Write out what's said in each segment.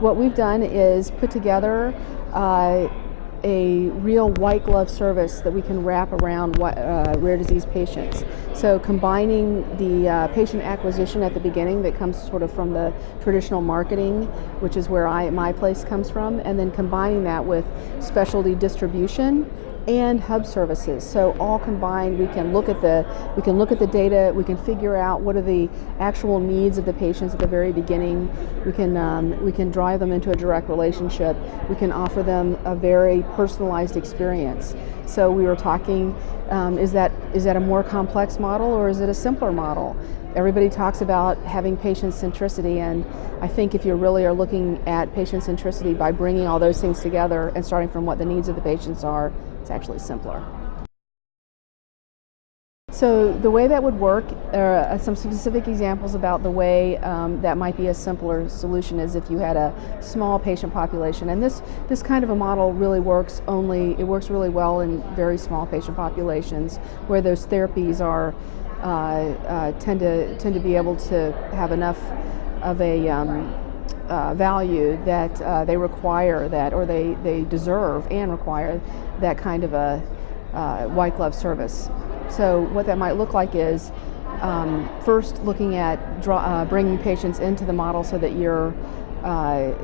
What we've done is put together a real white glove service that we can wrap around rare disease patients. So combining the patient acquisition at the beginning that comes sort of from the traditional marketing, which is where my place comes from, and then combining that with specialty distribution and hub services. So all combined, we can look at the data. We can figure out what are the actual needs of the patients at the very beginning. We can drive them into a direct relationship. We can offer them a very personalized experience. So we were talking, is that a more complex model or is it a simpler model? Everybody talks about having patient centricity, and I think if you really are looking at patient centricity by bringing all those things together and starting from what the needs of the patients are, it's actually simpler. So the way that would work, some specific examples about the way that might be a simpler solution is if you had a small patient population, and this kind of a model really works really well in very small patient populations where those therapies are tend to be able to have enough of a value that they require that, or they deserve and require that kind of a white glove service. So what that might look like is first looking at bringing patients into the model so that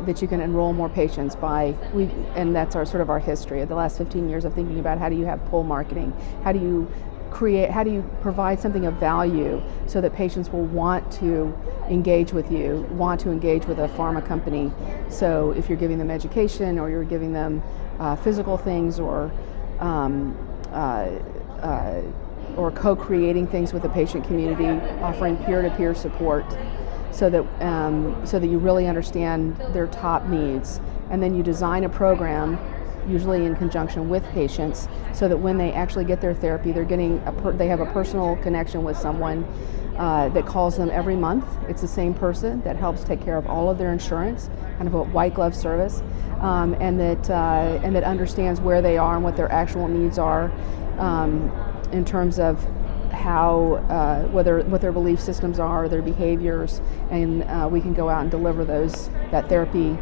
that you can enroll more patients and that's our history of the last 15 years of thinking about how do you have pull marketing, how do you provide something of value so that patients will want to engage with you, want to engage with a pharma company. So if you're giving them education or you're giving them physical things or co-creating things with the patient community, offering peer-to-peer support so that you really understand their top needs. And then you design a program, usually in conjunction with patients, so that when they actually get their therapy, they have a personal connection with someone that calls them every month. It's the same person that helps take care of all of their insurance, kind of a white glove service, and that understands where they are and what their actual needs are in terms of how what their belief systems are, their behaviors, and we can go out and deliver that therapy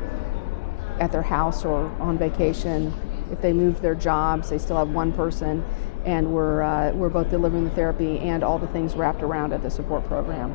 at their house or on vacation. If they move their jobs, they still have one person, and we're both delivering the therapy and all the things wrapped around it, the support program.